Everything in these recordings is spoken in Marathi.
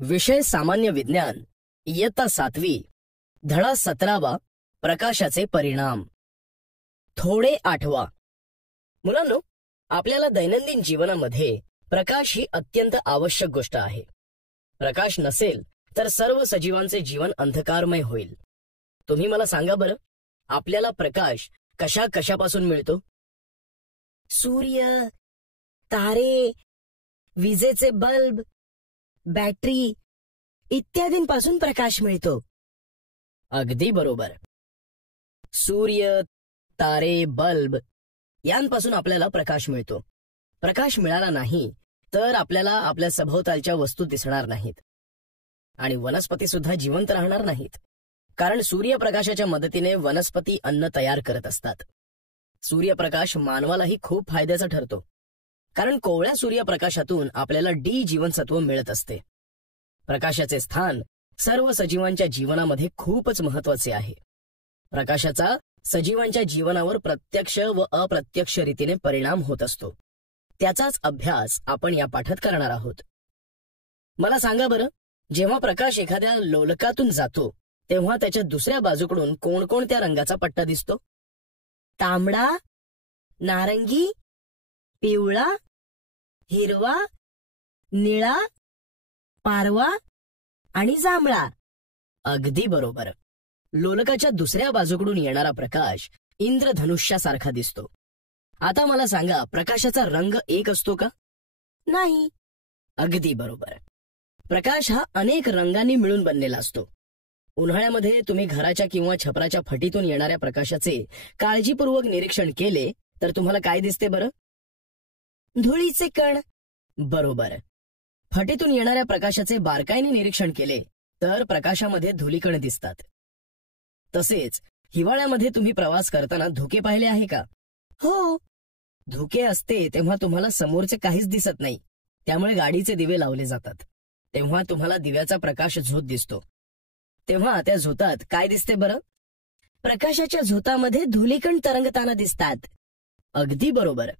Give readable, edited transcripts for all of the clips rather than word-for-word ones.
विषय सामान्य विज्ञान, इयत्ता 7वी, धडा 17वा, प्रकाशाचे परिणाम. थोडे आठवा. मुलांनो, आपल्याला दैनंदिन जीवनामध्ये प्रकाश ही अत्यंत आवश्यक गोष्ट आहे. प्रकाश नसेल तर सर्व सजीवांचे जीवन अंधकारमय होईल. तुम्ही मला सांगा बरं, आपल्याला प्रकाश कशापासून मिळतो? सूर्य, तारे, विजेचे बल्ब, बॅटरी इत्यादींपासून प्रकाश मिळतो. अगदी बरोबर. सूर्य, तारे, बल्ब यांपासून आपल्याला प्रकाश मिळतो. प्रकाश मिळाला नाही तर आपल्याला आपल्या सभोवतालच्या वस्तू दिसणार नाहीत आणि वनस्पती सुद्धा जिवंत राहणार नाहीत, कारण सूर्यप्रकाशाच्या मदतीने वनस्पती अन्न तयार करत असतात. सूर्यप्रकाश मानवालाही खूप फायद्याचा ठरतो, कारण कोवळ्या सूर्यप्रकाशातून आपल्याला डी जीवनसत्व मिळत असते. प्रकाशाचे स्थान सर्व सजीवांच्या जीवनामध्ये खूपच महत्वाचे आहे. प्रकाशाचा सजीवांच्या जीवनावर प्रत्यक्ष व अप्रत्यक्ष रीतीने परिणाम होत असतो. त्याचाच अभ्यास आपण या पाठात करणार आहोत. मला सांगा बरं, जेव्हा प्रकाश एखाद्या लोलकातून जातो तेव्हा त्याच्या दुसऱ्या बाजूकडून कोणकोणत्या रंगाचा पट्टा दिसतो? तांबडा, नारंगी, पिवळा, हिरवा, निळा, पारवा आणि जांभळा. अगदी बरोबर. लोलकाच्या दुसऱ्या बाजूकडून येणारा प्रकाश इंद्रधनुष्यासारखा दिसतो. आता मला सांगा, प्रकाशाचा रंग एक असतो का? नाही. अगदी बरोबर. प्रकाश हा अनेक रंगांनी मिळून बनलेला असतो. उन्हाळ्यामध्ये तुम्ही घराच्या किंवा छपराच्या फटीतून येणाऱ्या प्रकाशाचे काळजीपूर्वक निरीक्षण केले तर तुम्हाला काय दिसते बरं? धुळीचे कण. बरोबर. फटीतून येणाऱ्या प्रकाशाचे बारकाईने निरीक्षण केले तर प्रकाशामध्ये धुलीकण दिसतात. तसेच हिवाळ्यामध्ये तुम्ही प्रवास करताना धुके पाहिले आहे का? हो. धुके असते तेव्हा तुम्हाला समोरचे काहीच दिसत नाही, त्यामुळे गाडीचे दिवे लावले जातात. तेव्हा तुम्हाला दिव्याचा प्रकाश झोत दिसतो. तेव्हा त्या झोतात काय दिसते बरं? प्रकाशाच्या झोतामध्ये धुलीकण तरंगताना दिसतात. अगदी बरोबर.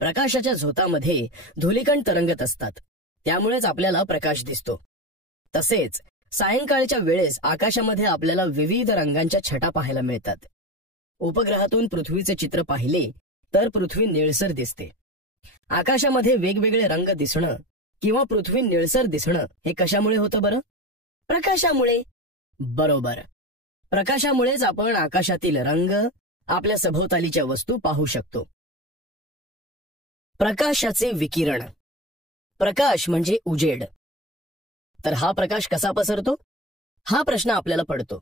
प्रकाशाच्या झोतामध्ये धुलीकण तरंगत असतात, त्यामुळेच आपल्याला प्रकाश दिसतो. तसेच सायंकाळच्या वेळेस आकाशामध्ये आपल्याला विविध रंगांच्या छटा पाहायला मिळतात. उपग्रहातून पृथ्वीचे चित्र पाहिले तर पृथ्वी निळसर दिसते. आकाशामध्ये वेगवेगळे रंग दिसणं किंवा पृथ्वी निळसर दिसणं हे कशामुळे होतं बरं? प्रकाशामुळे. बरोबर. प्रकाशामुळेच आपण आकाशातील रंग, आपल्या सभोवतालीच्या वस्तू पाहू शकतो. प्रकाशाचे विकिरण. प्रकाश म्हणजे उजेड. तर हा प्रकाश कसा पसरतो? हा प्रश्न आपल्याला पडतो.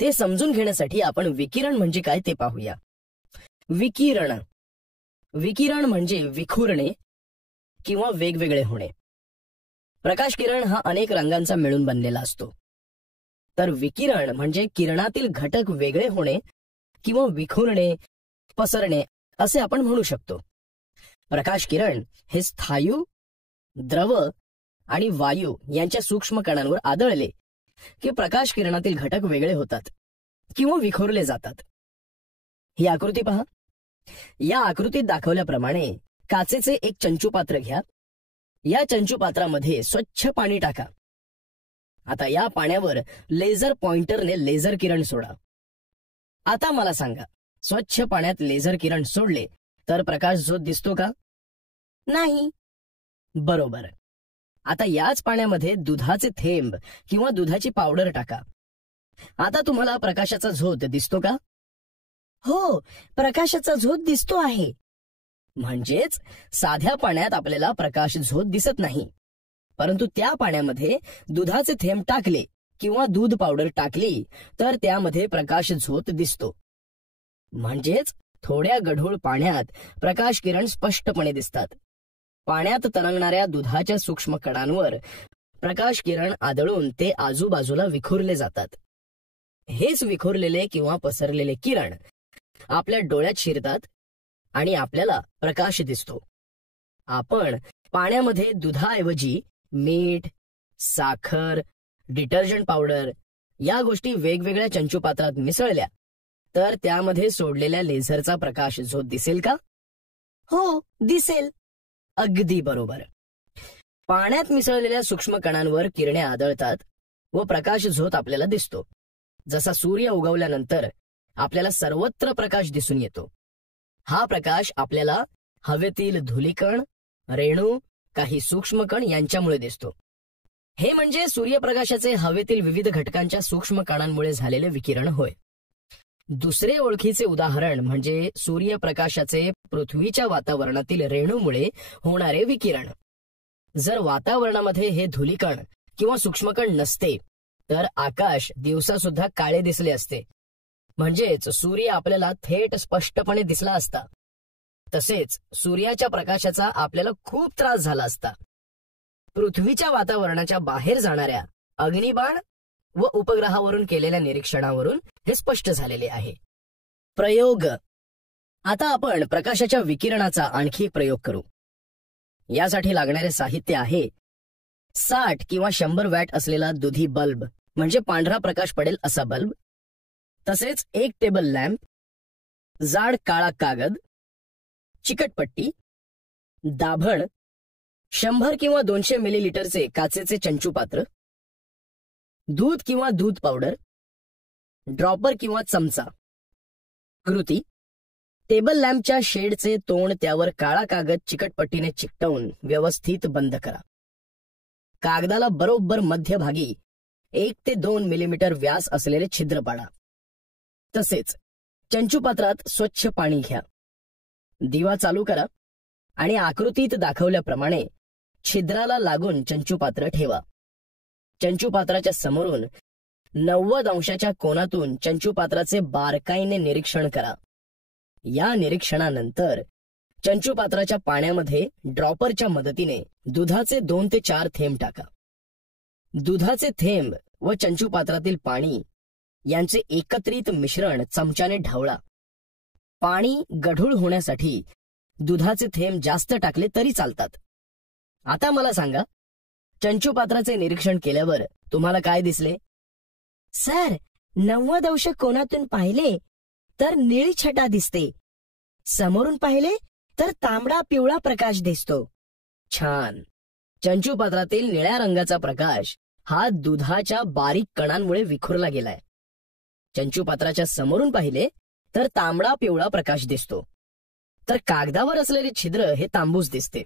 ते समजून घेण्यासाठी आपण विकिरण म्हणजे काय ते पाहूया. विकिरण. विकिरण म्हणजे विखुरणे किंवा वेगवेगळे होणे. प्रकाश किरण हा अनेक रंगांचा मिळून बनलेला असतो. तर विकिरण म्हणजे किरणातील घटक वेगळे होणे किंवा विखुरणे, पसरणे असे आपण म्हणू शकतो. प्रकाश किरण हे स्थायू, द्रव आणि वायू यांच्या सूक्ष्म कणांवर आदळले की प्रकाश किरणातील घटक वेगळे होतात किंवा विखुरले जातात. ही आकृती पहा. या आकृतीत दाखवल्याप्रमाणे काचेचे एक चंचुपात्र घ्या. या चंचुपात्रामध्ये स्वच्छ पाणी टाका. आता या पाण्यावर लेझर पॉइंटरने लेझर किरण सोडा. आता मला सांगा, स्वच्छ पाण्यात लेझर किरण सोडले तर प्रकाश झोत दिसतो का? नाही. बरोबर. आता याच पाण्यामध्ये दुधाचे थेंब किंवा दुधाची पावडर टाका. आता तुम्हाला प्रकाशाचा झोत दिसतो का? हो, प्रकाशाचा झोत दिसतो आहे. म्हणजेच साध्या पाण्यात आपल्याला प्रकाश झोत दिसत नाही, परंतु त्या पाण्यामध्ये दुधाचे थेंब टाकले किंवा दूध पावडर टाकली तर त्यामध्ये प्रकाश झोत दिसतो. म्हणजेच थोड्या गढूळ पाण्यात प्रकाश किरण स्पष्टपणे दिसतात. पाण्यात तरंगणाऱ्या दुधाच्या सूक्ष्म कणांवर प्रकाश किरण आदळून ते आजूबाजूला विखुरले जातात. हेच विखुरलेले किंवा पसरलेले किरण आपल्या डोळ्यात शिरतात आणि आपल्याला प्रकाश दिसतो. आपण पाण्यामध्ये दुधाऐवजी मीठ, साखर, डिटर्जंट पावडर या गोष्टी वेगवेगळ्या चंचुपात्रात मिसळल्या तर त्यामध्ये सोडलेल्या लेझरचा प्रकाश झोत दिसेल का? हो, दिसेल. अगदी बरोबर. पाण्यात मिसळलेल्या सूक्ष्म कणांवर किरणे आदळतात व प्रकाश झोत आपल्याला दिसतो. जसा सूर्य उगवल्यानंतर आपल्याला सर्वत्र प्रकाश दिसून येतो. हा प्रकाश आपल्याला हवेतील धूलिकण, रेणू, काही सूक्ष्म कण यांच्यामुळे दिसतो. हे म्हणजे सूर्यप्रकाशाचे हवेतील विविध घटकांच्या सूक्ष्म कणांमुळे झालेले विकिरण होय. दुसरे ओळखीचे उदाहरण म्हणजे सूर्यप्रकाशाचे पृथ्वीच्या वातावरणातील रेणूमुळे होणारे विकिरण. जर वातावरणामध्ये हे धूलिकण किंवा सूक्ष्मकण नसते तर आकाश दिवसा सुद्धा काळे दिसले असते. म्हणजेच सूर्य आपल्याला थेट स्पष्टपणे दिसला असता. तसेच सूर्याच्या प्रकाशाचा आपल्याला खूप त्रास झाला असता. पृथ्वीच्या वातावरणाच्या बाहेर जाणाऱ्या अग्निबाण व उपग्रहावरून केलेल्या निरीक्षणावरून हे स्पष्ट झालेले आहे. प्रयोग. आता आपण प्रकाशाच्या विकिरणाचा आणखी एक प्रयोग करू. यासाठी लागणारे साहित्य आहे 60 किंवा 100 वॅट असलेला दुधी बल्ब, म्हणजे पांढरा प्रकाश पडेल असा बल्ब. तसेच 1 टेबल लॅम्प, जाड काळा कागद, चिकटपट्टी, दाभण, 100 किंवा 200 मिलीलिटरचे काचेचे चंचू पात्र, दूध किंवा दूध पावडर, ड्रॉपर किंवा चमचा. कृती. टेबल लॅम्पच्या शेडचे तोंड त्यावर काळा कागद चिकटपट्टीने चिकटवून व्यवस्थित बंद करा. कागदाला बरोबर मध्यभागी 1 ते 2 मिलीमीटर व्यास असलेले छिद्र पाडा. तसेच चंचूपात्रात स्वच्छ पाणी घ्या. दिवा चालू करा आणि आकृतीत दाखवल्याप्रमाणे छिद्राला लागून चंचूपात्र ठेवा. चंचूपात्राच्या समोरून 90 अंशाच्या कोनातून चंचूपात्राचे बारकाईने निरीक्षण करा. या निरीक्षणानंतर चंचूपात्राच्या पाण्यामध्ये ड्रॉपरच्या मदतीने दुधाचे 2 ते 4 थेंब टाका. दुधाचे थेंब व चंचूपात्रातील पाणी यांचे एकत्रित मिश्रण चमच्याने ढवळा. पाणी गढूळ होण्यासाठी दुधाचे थेंब जास्त टाकले तरी चालतात. आता मला सांगा, चंचूपात्राचे निरीक्षण केल्यावर तुम्हाला काय दिसले? सर, 90 अंश कोनातून पाहिले तर निळी छटा दिसते. समोरून पाहिले तर तांबडा पिवळा प्रकाश दिसतो. छान. चंचूपात्रातील निळ्या रंगाचा प्रकाश हा दुधाच्या बारीक कणांमुळे विखुरला गेलाय. चंचूपात्राच्या समोरून पाहिले तर तांबडा पिवळा प्रकाश दिसतो. तर कागदावर असलेले छिद्र हे तांबूस दिसते.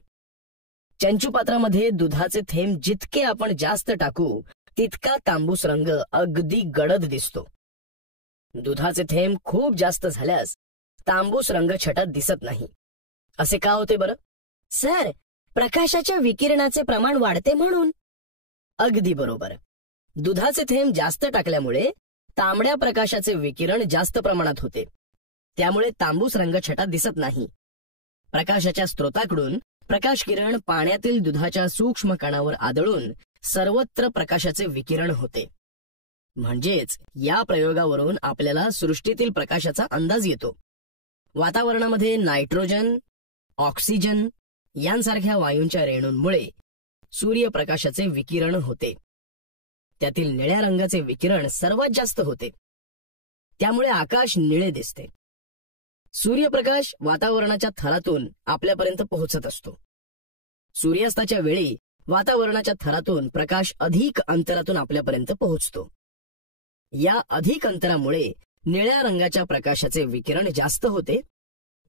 चंचूपात्रामध्ये दुधाचे थेंब जितके आपण जास्त टाकू तितका तांबूस रंग अगदी गडद दिसतो. दुधाचे थेंब खूप जास्त झाल्यास तांबूस रंग छटा दिसत नाही. असे का होते बरं? सर, प्रकाशाच्या विकिरणाचे प्रमाण वाढते म्हणून. अगदी बरोबर. दुधाचे थेंब जास्त टाकल्यामुळे तांबड्या प्रकाशाचे विकिरण जास्त प्रमाणात होते. त्यामुळे तांबूस रंग छटा दिसत नाही. प्रकाशाच्या स्रोताकडून प्रकाश किरण पाण्यातील दुधाच्या सूक्ष्म कणावर आदळून सर्वत्र प्रकाशाचे विकिरण होते. म्हणजेच या प्रयोगावरून आपल्याला सृष्टीतील प्रकाशाचा अंदाज येतो. वातावरणामध्ये नायट्रोजन, ऑक्सिजन यांसारख्या वायूंच्या रेणूंमुळे सूर्यप्रकाशाचे विकिरण होते. त्यातील निळ्या रंगाचे विकिरण सर्वात जास्त होते. त्यामुळे आकाश निळे दिसते. सूर्यप्रकाश वातावरणाच्या थरातून आपल्यापर्यंत पोहोचत असतो. सूर्यास्ताच्या वेळी वातावरणाच्या थरातून प्रकाश अधिक अंतरातून आपल्यापर्यंत पोहोचतो. या अधिक अंतरामुळे निळ्या रंगाच्या प्रकाशाचे विकिरण जास्त होते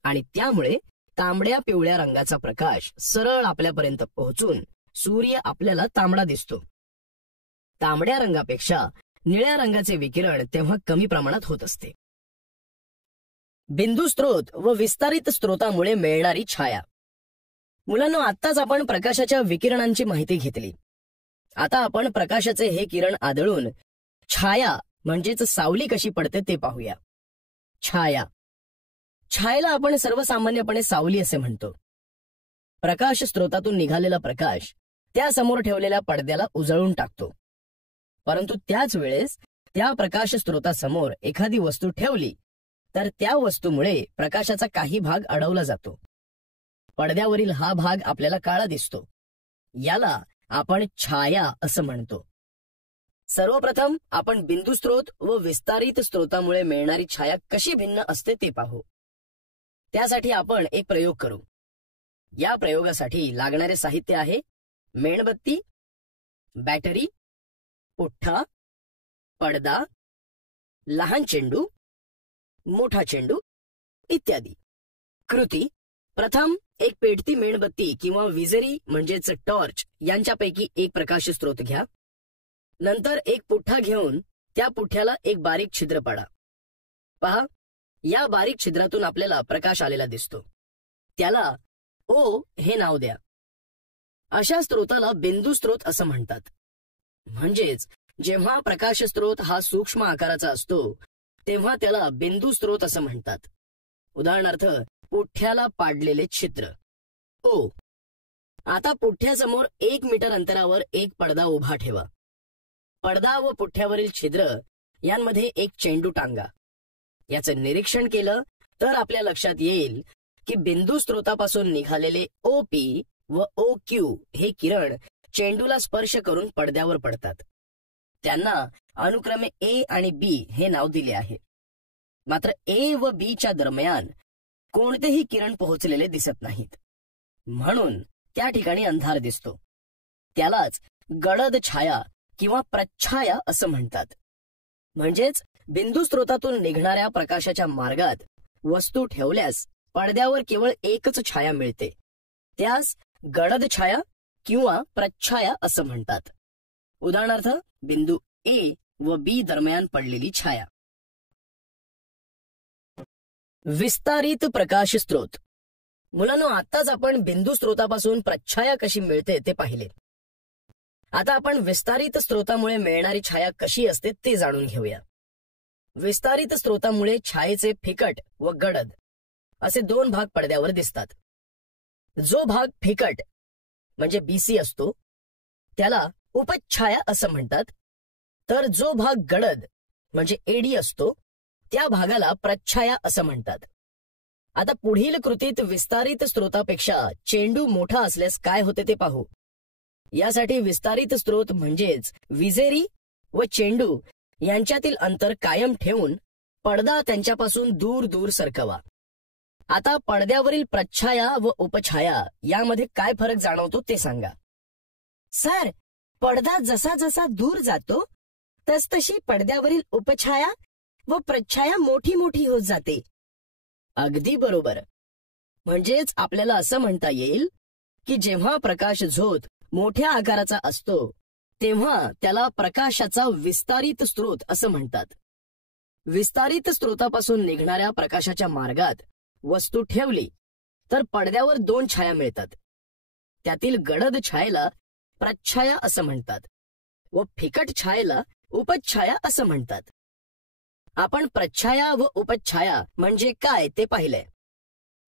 आणि त्यामुळे तांबड्या पिवळ्या रंगाचा प्रकाश सरळ आपल्यापर्यंत पोहोचून सूर्य आपल्याला तांबडा दिसतो. तांबड्या रंगापेक्षा निळ्या रंगाचे विकिरण तेव्हा कमी प्रमाणात होत असते. बिंदू स्रोत व विस्तारित स्रोतामुळे मिळणारी छाया. मुलांनो, आत्ताच आपण प्रकाशाच्या विकिरणांची माहिती घेतली. आता आपण प्रकाशाचे हे किरण आदळून छाया म्हणजेच सावली कशी पडते ते पाहूया. छाया. छायेला आपण सर्वसामान्यपणे सावली असे म्हणतो. प्रकाश स्रोतातून निघालेला प्रकाश त्या समोर ठेवलेल्या पडद्याला उजळून टाकतो. परंतु त्याच वेळेस त्या प्रकाश स्रोतासमोर एखादी वस्तू ठेवली तर त्या वस्तूमुळे प्रकाशाचा काही भाग अडवला जातो. पडद्यावरील हा भाग आपल्याला काळा दिसतो. याला आपण छाया असं म्हणतो. सर्वप्रथम आपण बिंदू स्रोत व विस्तारित स्रोतामुळे मिळणारी छाया कशी भिन्न असते ते पाहू. त्यासाठी आपण एक प्रयोग करू. या प्रयोगासाठी लागणारे साहित्य आहे मेणबत्ती, बॅटरी, पुठ्ठा, पडदा, लहान चेंडू, मोठा चेंडू इत्यादी. कृती: प्रथम एक पेटती मेणबत्ती किंवा विजेरी म्हणजेच टॉर्च यांच्यापैकी एक प्रकाश स्रोत घ्या. नंतर एक पुठ्ठा घेऊन त्या पुठ्ठ्याला एक बारीक छिद्र पाडा. पहा, या बारीक छिद्रातून आपल्याला प्रकाश आलेला दिसतो. त्याला ओ हे नाव द्या. अशा स्रोताला बिंदू स्रोत असं म्हणतात. म्हणजेच जेव्हा प्रकाश स्रोत हा सूक्ष्म आकाराचा असतो तेव्हा त्याला बिंदू स्रोत असं म्हणतात. उदाहरणार्थ, पुठ्ठ्याला पाडलेले छिद्र ओ. आता पुठ्ठ्यासमोर 1 मीटर अंतरावर एक पडदा उभा ठेवा. पडदा व पुठ्ठ्यावरील छिद्र यांमध्ये एक चेंडू टांगा. याचं निरीक्षण केलं तर आपल्या लक्षात येईल की बिंदू स्रोतापासून निघालेले OP व OQ हे किरण चेंडूला स्पर्श करून पडद्यावर पडतात. त्यांना अनुक्रमे A आणि B हे नाव दिले आहे. मात्र A व B च्या दरम्यान कोणतेही किरण पोहोचलेले दिसत नाहीत, म्हणून त्या ठिकाणी अंधार दिसतो. त्यालाच गडद छाया किंवा प्रच्छाया असं म्हणतात. म्हणजेच बिंदू स्रोतातून निघणाऱ्या प्रकाशाच्या मार्गात वस्तू ठेवल्यास पडद्यावर केवळ एकच छाया मिळते. त्यास गडद छाया किंवा प्रच्छाया असं म्हणतात. उदाहरणार्थ, बिंदू A व B दरम्यान पडलेली छाया. विस्तारित प्रकाश स्रोत. मुलांनो, आत्ताच आपण बिंदू स्रोतापासून प्रच्छाया कशी मिळते ते पाहिले. आता आपण विस्तारित स्रोतामुळे मिळणारी छाया कशी असते ते जाणून घेऊया. विस्तारित स्रोतामुळे छायेचे फिकट व गडद असे 2 भाग पडद्यावर दिसतात. जो भाग फिकट म्हणजे BC असतो त्याला उपछाया असं म्हणतात, तर जो भाग गडद म्हणजे AD असतो त्या भागाला प्रच्छाया असं म्हणतात. आता पुढील कृतीत विस्तारित स्रोतापेक्षा चेंडू मोठा असल्यास काय होते ते पाहू. यासाठी विस्तारित स्रोत म्हणजेच विजेरी व चेंडू यांच्यातील अंतर कायम ठेवून पडदा त्यांच्यापासून दूर दूर सरकवा. आता पडद्यावरील प्रच्छाया व उपछाया यामध्ये काय फरक जाणवतो ते सांगा. सर, पडदा जसा जसा दूर जातो तसतशी पडद्यावरील उपछाया व प्रच्छाया मोठी मोठी होत जाते. अगदी बरोबर. म्हणजेच आपल्याला असं म्हणता येईल की जेव्हा प्रकाश झोत मोठ्या आकाराचा असतो तेव्हा त्याला प्रकाशाचा विस्तारित स्रोत असं म्हणतात. विस्तारित स्रोतापासून निघणाऱ्या प्रकाशाच्या मार्गात वस्तू ठेवली तर पडद्यावर 2 छाया मिळतात. त्यातील गडद छायेला प्रच्छाया असं म्हणतात व फिकट छायेला उपछाया असं म्हणतात. आपण प्रच्छाया व उपछाया म्हणजे काय ते पाहिलंय.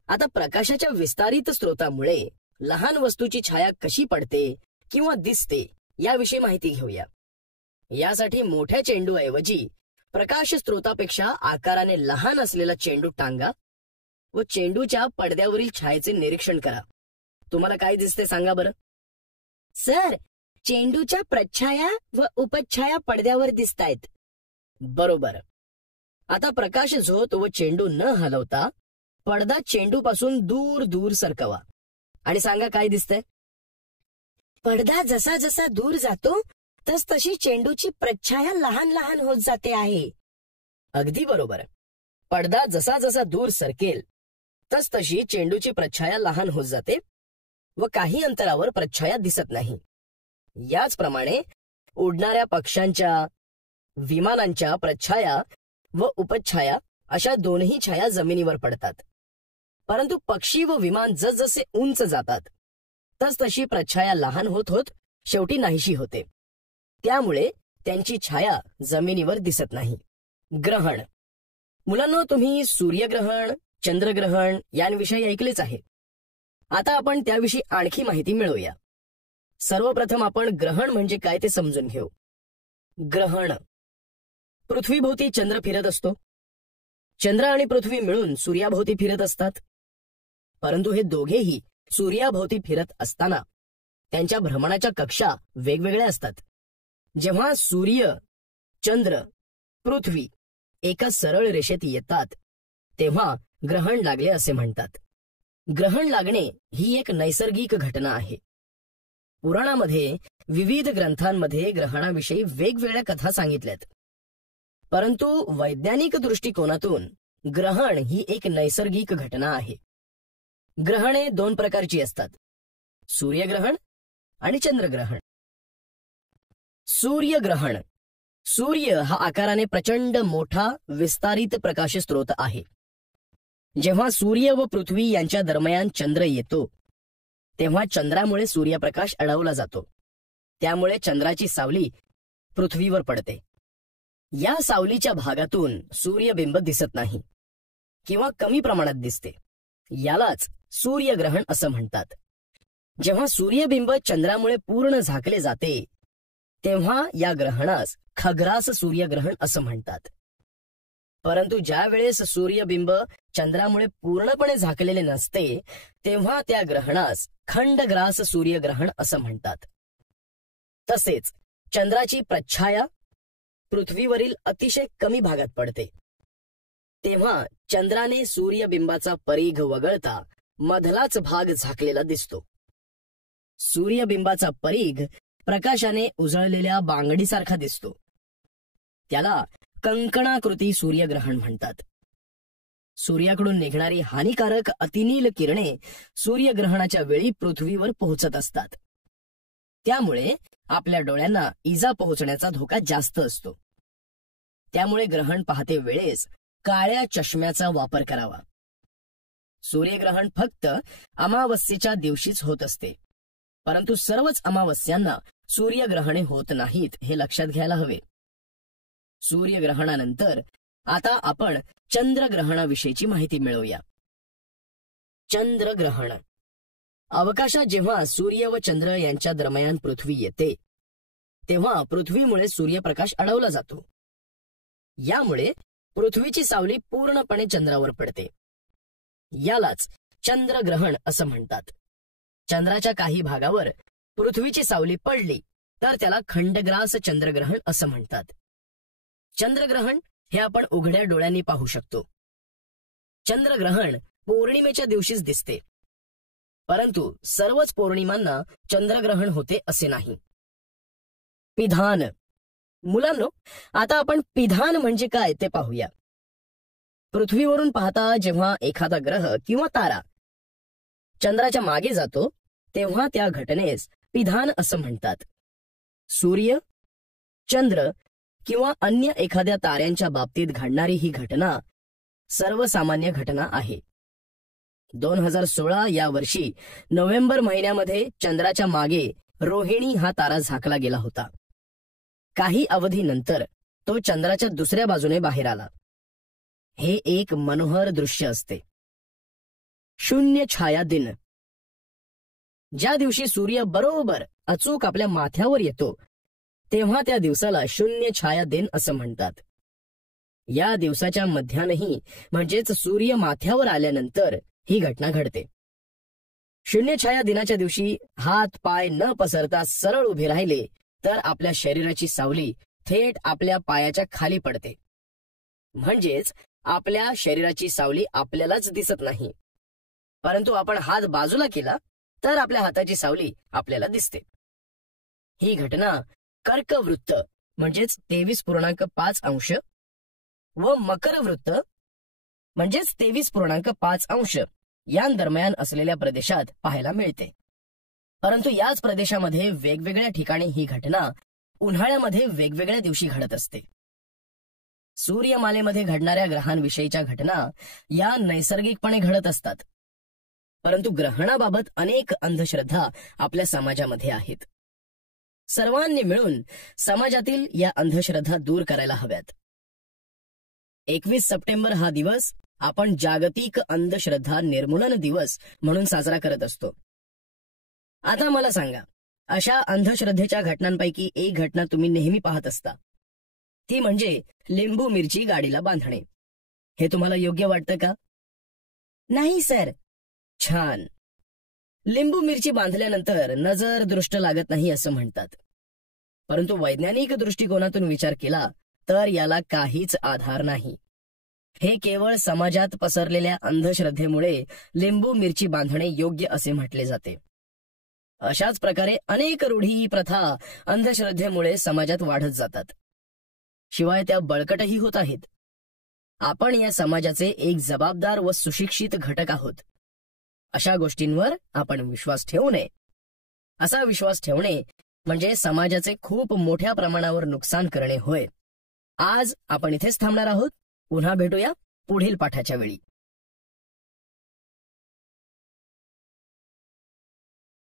आता प्रकाशाच्या विस्तारित स्रोतामुळे लहान वस्तूची छाया कशी पडते किंवा दिसते याविषयी माहिती घेऊया. यासाठी मोठ्या चेंडूऐवजी प्रकाश स्रोतापेक्षा आकाराने लहान असलेला चेंडू टांगा व चेंडूच्या पडद्यावरील छायेचे निरीक्षण करा. तुम्हाला काय दिसते सांगा बरं. सर, चेंडूच्या प्रच्छाया व उपछाया पडद्यावर दिसतायत. बरोबर. आता प्रकाश झोत व चेंडू न हलवता पडदा चेंडूपासून दूर दूर सरकवा आणि सांगा काय दिसतंय. पडदा जसा जसा दूर जातो तशी चेंडूची प्रच्छाया लहान लहान होत जाते आहे. अगदी बरोबर. पडदा जसा जसा दूर सरकेल तशी चेंडूची प्रच्छाया लहान होत जाते व काही अंतरावर प्रच्छाया दिसत नाही. याचप्रमाणे उडणाऱ्या पक्ष्यांच्या, विमानांच्या प्रच्छाया व उपछाया अशा दोनही छाया जमिनीवर पडतात. परंतु पक्षी व विमान जसजसे उंच जातात तशी प्रच्छाया लहान होत होत शेवटी नाहीशी होते. त्यामुळे त्यांची छाया जमिनीवर दिसत नाही. ग्रहण. मुलांनो, तुम्ही सूर्यग्रहण, चंद्रग्रहण यांविषयी ऐकलेच आहे. आता आपण त्याविषयी आणखी माहिती मिळवूया. सर्वप्रथम आपण ग्रहण म्हणजे काय ते समजून घेऊ. ग्रहण. पृथ्वीभोवती चंद्र फिरत असतो. चंद्र आणि पृथ्वी मिळून सूर्याभोवती फिरत असतात. परंतु हे दोघेही सूर्याभोवती फिरत असताना त्यांच्या भ्रमणाच्या कक्षा वेगवेगळ्या असतात. जेव्हा सूर्य, चंद्र, पृथ्वी एका सरळ रेषेत येतात तेव्हा ग्रहण लागले असे म्हणतात. ग्रहण लागणे ही एक नैसर्गिक घटना आहे. पुराणामध्ये विविध ग्रंथांमध्ये ग्रहणाविषयी वेगवेगळ्या कथा सांगितल्यात. परंतु वैज्ञानिक दृष्टिकोनातून ग्रहण ही एक नैसर्गिक घटना आहे. ग्रहणे दोन प्रकारची असतात, सूर्यग्रहण आणि चंद्रग्रहण. सूर्यग्रहण. सूर्य हा आकाराने प्रचंड मोठा विस्तारित प्रकाश स्रोत आहे. जेव्हा सूर्य व पृथ्वी यांच्या दरम्यान चंद्र येतो तेव्हा चंद्रामुळे सूर्यप्रकाश अडवला जातो. त्यामुळे चंद्राची सावली पृथ्वीवर पडते. या सावलीच्या भागातून सूर्यबिंब दिसत नाही किंवा कमी प्रमाणात दिसते. यालाच सूर्यग्रहण असं म्हणतात. जेव्हा सूर्यबिंब चंद्रामुळे पूर्ण झाकले जाते तेव्हा या ग्रहणास खग्रास सूर्यग्रहण असं म्हणतात. परंतु ज्या वेळेस सूर्यबिंब चंद्रामुळे पूर्णपणे झाकलेले नसते तेव्हा त्या ग्रहणास खंडग्रास सूर्यग्रहण असं म्हणतात. तसेच चंद्राची प्रच्छाया पृथ्वीवरील अतिशय कमी भागात पडते तेव्हा चंद्राने सूर्यबिंबाचा परीघ वगळता मधलाच भाग झाकलेला दिसतो. सूर्यबिंबाचा परीघ प्रकाशाने उजळलेल्या बांगडीसारखा दिसतो. त्याला कंकणाकृती सूर्यग्रहण म्हणतात. सूर्याकडून निघणारी हानिकारक अतिनील किरणे सूर्यग्रहणाच्या वेळी पृथ्वीवर पोहोचत असतात. त्यामुळे आपल्या डोळ्यांना इजा पोहोचण्याचा धोका जास्त असतो. त्यामुळे ग्रहण पाहते वेळेस काळ्या चष्म्याचा वापर करावा. सूर्यग्रहण फक्त अमावस्येच्या दिवशीच होत असते, परंतु सर्वच अमावस्यांना सूर्यग्रहणे होत नाहीत हे लक्षात घ्यायला हवे. सूर्यग्रहणानंतर आता आपण चंद्रग्रहणाविषयीची माहिती मिळवूया. चंद्रग्रहण. अवकाशात जेव्हा सूर्य व चंद्र यांच्या दरम्यान पृथ्वी येते तेव्हा पृथ्वीमुळे सूर्यप्रकाश अडवला जातो. यामुळे पृथ्वीची सावली पूर्णपणे चंद्रावर पडते. यालाच चंद्रग्रहण असं म्हणतात. चंद्राच्या काही भागावर पृथ्वीची सावली पडली तर त्याला खंडग्रास चंद्रग्रहण असं म्हणतात. चंद्रग्रहण हे आपण उघड्या डोळ्यांनी पाहू शकतो. चंद्रग्रहण पौर्णिमेच्या दिवशीच दिसते, परंतु सर्वच पौर्णिमांना चंद्रग्रहण होते असे नाही. पिधान. मुलांनो, आता आपण पिधान म्हणजे काय ते पाहूया. पृथ्वीवरून पाहता जेव्हा एखादा ग्रह किंवा तारा चंद्राच्या मागे जातो तेव्हा त्या घटनेस पिधान असं म्हणतात. सूर्य, चंद्र किंवा अन्य एखाद्या ताऱ्यांच्या बाबतीत घडणारी ही घटना सर्वसामान्य घटना आहे. 2016 या वर्षी नोव्हेंबर महिन्यामध्ये चंद्राच्या मागे रोहिणी हा तारा झाकला गेला होता. काही अवधीनंतर तो चंद्राच्या दुसऱ्या बाजूने बाहेर आला. हे एक मनोहर दृश्य असते. शून्य छाया दिन. ज्या दिवशी सूर्य बरोबर अचूक आपल्या माथ्यावर येतो तेव्हा त्या दिवसाला शून्य छाया दिन असं म्हणतात. या दिवसाच्या मध्यानही म्हणजेच सूर्य माथ्यावर आल्यानंतर ही घटना घडते. शून्य छाया दिनाच्या दिवशी हात पाय न पसरता सरळ उभे राहिले तर आपल्या शरीराची सावली थेट आपल्या पायाच्या खाली पडते. म्हणजेच आपल्या शरीराची सावली आपल्यालाच दिसत नाही, परंतु आपण हात बाजूला केला तर आपल्या हाताची सावली आपल्याला दिसते. ही घटना कर्कवृत्त म्हणजेच 23.5 अंश व मकरवृत्त म्हणजेच 23.5 अंश यांदरम्यान असलेल्या प्रदेशात पाहायला मिळते. परंतु याच प्रदेशामध्ये वेगवेगळ्या ठिकाणी ही घटना उन्हाळ्यामध्ये वेगवेगळ्या दिवशी घडत असते. सूर्यमालेमध्ये घडणाऱ्या ग्रहांविषयीच्या घटना या नैसर्गिकपणे घडत असतात, परंतु ग्रहणाबाबत अनेक अंधश्रद्धा आपल्या समाजामध्ये आहेत. सर्वांनी मिळून समाजातील या अंधश्रद्धा दूर करायला हव्यात. 21 सप्टेंबर हा दिवस आपण जागतिक अंधश्रद्धा निर्मूलन दिवस म्हणून साजरा करत असतो. आता मला सांगा, अशा अंधश्रद्धेच्या घटनांपैकी एक घटना तुम्ही नेहमी पाहत असता, ती म्हणजे लिंबू मिरची गाडीला बांधणे. हे तुम्हाला योग्य वाटतं का? नाही सर. छान. लिंबू मिरची बांधल्यानंतर नजर दृष्ट लागत नाही असं म्हणतात, परंतु वैज्ञानिक दृष्टिकोनातून विचार केला तर याला काहीच आधार नाही. हे केवळ समाजात पसरलेल्या अंधश्रद्धेमुळे लिंबू मिरची बांधणे योग्य असे म्हटले जाते. अशाच प्रकारे अनेक रूढी प्रथा अंधश्रद्धेमुळे समाजात वाढत जातात. शिवाय त्या बळकटही होत आहेत. आपण या समाजाचे एक जबाबदार व सुशिक्षित घटक आहोत. अशा गोष्टींवर आपण विश्वास ठेवू नये. असा विश्वास ठेवणे म्हणजे समाजाचे खूप मोठ्या प्रमाणावर नुकसान करणे होय. आज आपण इथेच थांबणार आहोत. पुन्हा भेटूया पुढील पाठाच्या वेळी.